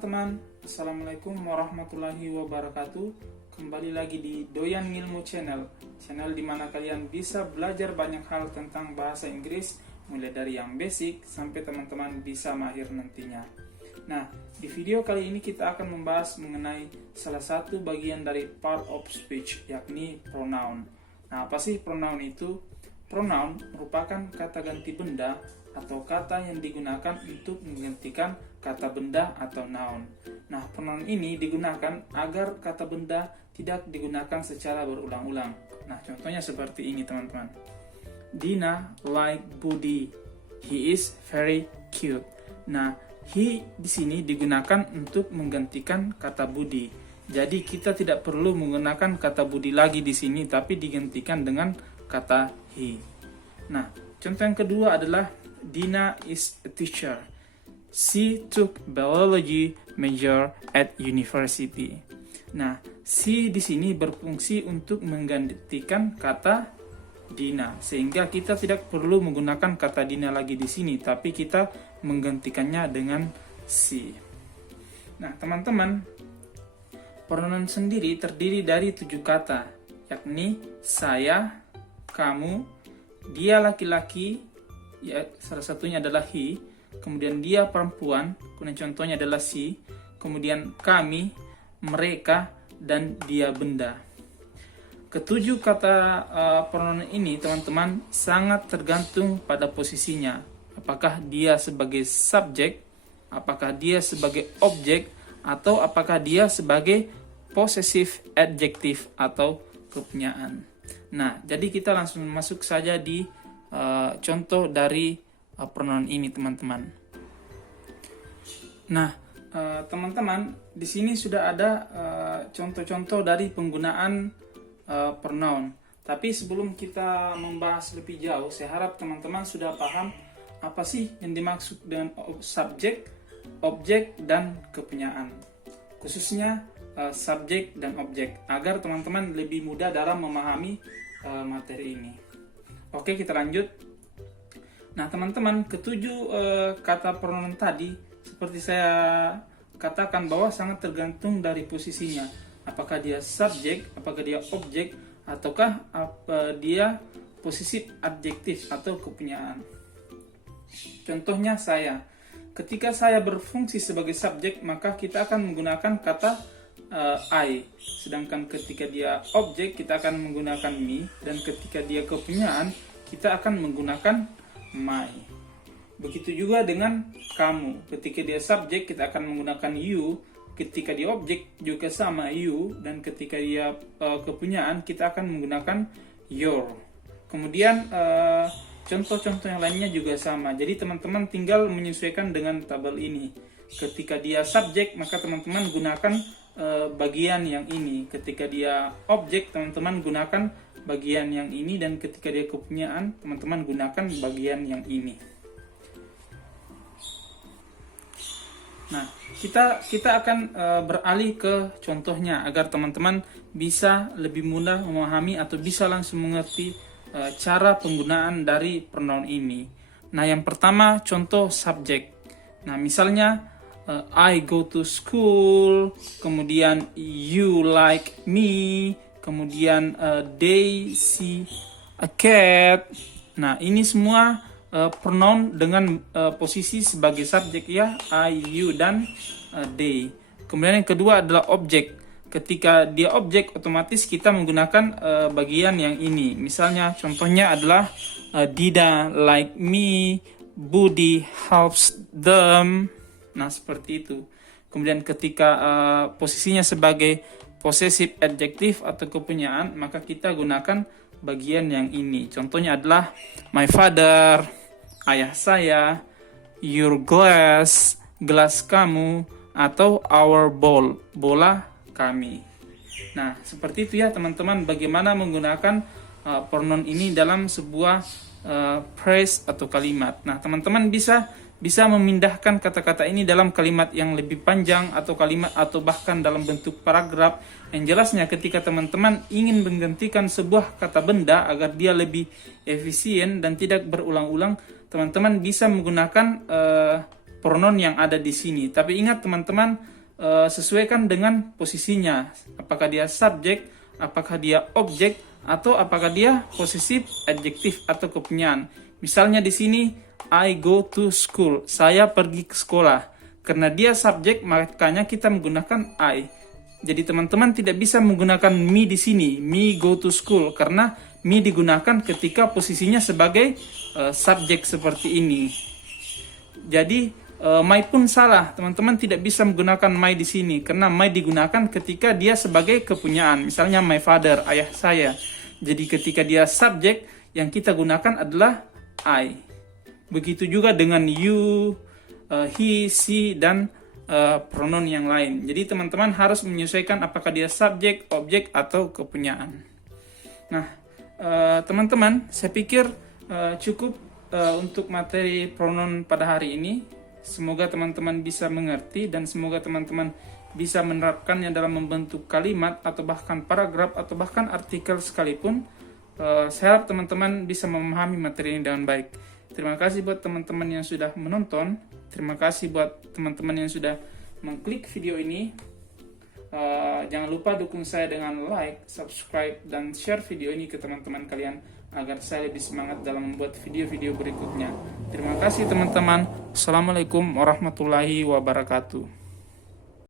teman-teman, Assalamualaikum warahmatullahi wabarakatuh. Kembali lagi di Doyan Ngilmu Channel dimana kalian bisa belajar banyak hal tentang bahasa Inggris, mulai dari yang basic sampai teman-teman bisa mahir nantinya. Nah, di video kali ini kita akan membahas mengenai salah satu bagian dari part of speech, yakni pronoun. Nah, apa sih pronoun itu? Pronoun merupakan kata ganti benda atau kata yang digunakan untuk menggantikan kata benda atau noun. Nah, pronoun ini digunakan agar kata benda tidak digunakan secara berulang-ulang. Nah, contohnya seperti ini, teman-teman. Dina like Budi. He is very cute. Nah, he di sini digunakan untuk menggantikan kata Budi. Jadi kita tidak perlu menggunakan kata Budi lagi di sini, tapi digantikan dengan kata he. Nah, contoh yang kedua adalah Dina is a teacher. She took biology major at university. Nah, she di sini berfungsi untuk menggantikan kata Dina, sehingga kita tidak perlu menggunakan kata Dina lagi di sini, tapi kita menggantikannya dengan she. Nah, teman-teman, pronoun sendiri terdiri dari 7 kata, yakni saya, kamu, dia laki-laki, ya salah satunya adalah he, kemudian dia perempuan, kemudian contohnya adalah she, kemudian kami, mereka, dan dia benda. Ketujuh kata pronoun ini, teman-teman, sangat tergantung pada posisinya. Apakah dia sebagai subjek, apakah dia sebagai objek, atau apakah dia sebagai possessive adjective atau kepunyaan. Nah, jadi kita langsung masuk saja di contoh dari pronoun ini, teman-teman. Nah, teman-teman, di sini sudah ada contoh-contoh dari penggunaan pronoun. Tapi sebelum kita membahas lebih jauh, saya harap teman-teman sudah paham apa sih yang dimaksud dengan subjek, objek, dan kepunyaan. Khususnya subjek dan objek, agar teman-teman lebih mudah dalam memahami materi ini. Oke, kita lanjut. Nah, teman-teman, ketujuh kata pronoun tadi, seperti saya katakan bahwa sangat tergantung dari posisinya. Apakah dia subjek, apakah dia objek, ataukah dia posisi adjektif atau kepunyaan. Contohnya saya. Ketika saya berfungsi sebagai subjek, maka kita akan menggunakan kata I. Sedangkan ketika dia objek, kita akan menggunakan me. Dan ketika dia kepunyaan, kita akan menggunakan my. Begitu juga dengan kamu. Ketika dia subjek, kita akan menggunakan you. Ketika dia objek, juga sama you. Dan ketika dia kepunyaan, kita akan menggunakan your. Kemudian contoh-contoh yang lainnya juga sama. Jadi teman-teman tinggal menyesuaikan dengan tabel ini. Ketika dia subjek, maka teman-teman gunakan bagian yang ini. Ketika dia objek, teman-teman gunakan bagian yang ini. Dan ketika dia kepunyaan, teman-teman gunakan bagian yang ini. Nah, kita akan beralih ke contohnya agar teman-teman bisa lebih mudah memahami atau bisa langsung mengerti cara penggunaan dari pronoun ini. Nah, yang pertama contoh subjek. Nah, misalnya I go to school, kemudian you like me, kemudian they see a cat. Nah, ini semua pronoun dengan posisi sebagai subjek, ya, I, you, dan they. Kemudian yang kedua adalah objek. Ketika dia objek, otomatis kita menggunakan bagian yang ini. Misalnya contohnya adalah Dida like me, Budi helps them. Nah, seperti itu. Kemudian ketika posisinya sebagai possessive adjective atau kepunyaan, maka kita gunakan bagian yang ini. Contohnya adalah my father, ayah saya, your glass, gelas kamu, atau our ball, bola kami. Nah, seperti itu ya, teman-teman, bagaimana menggunakan pronoun ini dalam sebuah phrase atau kalimat. Nah, teman-teman bisa memindahkan kata-kata ini dalam kalimat yang lebih panjang atau kalimat atau bahkan dalam bentuk paragraf. Yang jelasnya ketika teman-teman ingin menggantikan sebuah kata benda agar dia lebih efisien dan tidak berulang-ulang, teman-teman bisa menggunakan pronoun yang ada di sini. Tapi ingat teman-teman, sesuaikan dengan posisinya. Apakah dia subjek, apakah dia objek, atau apakah dia posesif, adjektif, atau kepunyaan. Misalnya di sini, I go to school. Saya pergi ke sekolah. Karena dia subjek, makanya kita menggunakan I. Jadi teman-teman tidak bisa menggunakan me di sini. Me go to school. Karena me digunakan ketika posisinya sebagai subjek seperti ini. Jadi my pun salah. Teman-teman tidak bisa menggunakan my di sini. Karena my digunakan ketika dia sebagai kepunyaan. Misalnya my father, ayah saya. Jadi ketika dia subjek, yang kita gunakan adalah I. Begitu juga dengan you, he, she, dan pronoun yang lain. Jadi teman-teman harus menyesuaikan apakah dia subjek, objek, atau kepunyaan. Nah, teman-teman, saya pikir cukup untuk materi pronoun pada hari ini. Semoga teman-teman bisa mengerti dan semoga teman-teman bisa menerapkannya dalam membentuk kalimat atau bahkan paragraf atau bahkan artikel sekalipun. Saya harap teman-teman bisa memahami materi ini dengan baik. Terima kasih buat teman-teman yang sudah menonton. Terima kasih buat teman-teman yang sudah mengklik video ini. Jangan lupa dukung saya dengan like, subscribe, dan share video ini ke teman-teman kalian agar saya lebih semangat dalam membuat video-video berikutnya. Terima kasih teman-teman. Assalamualaikum warahmatullahi wabarakatuh.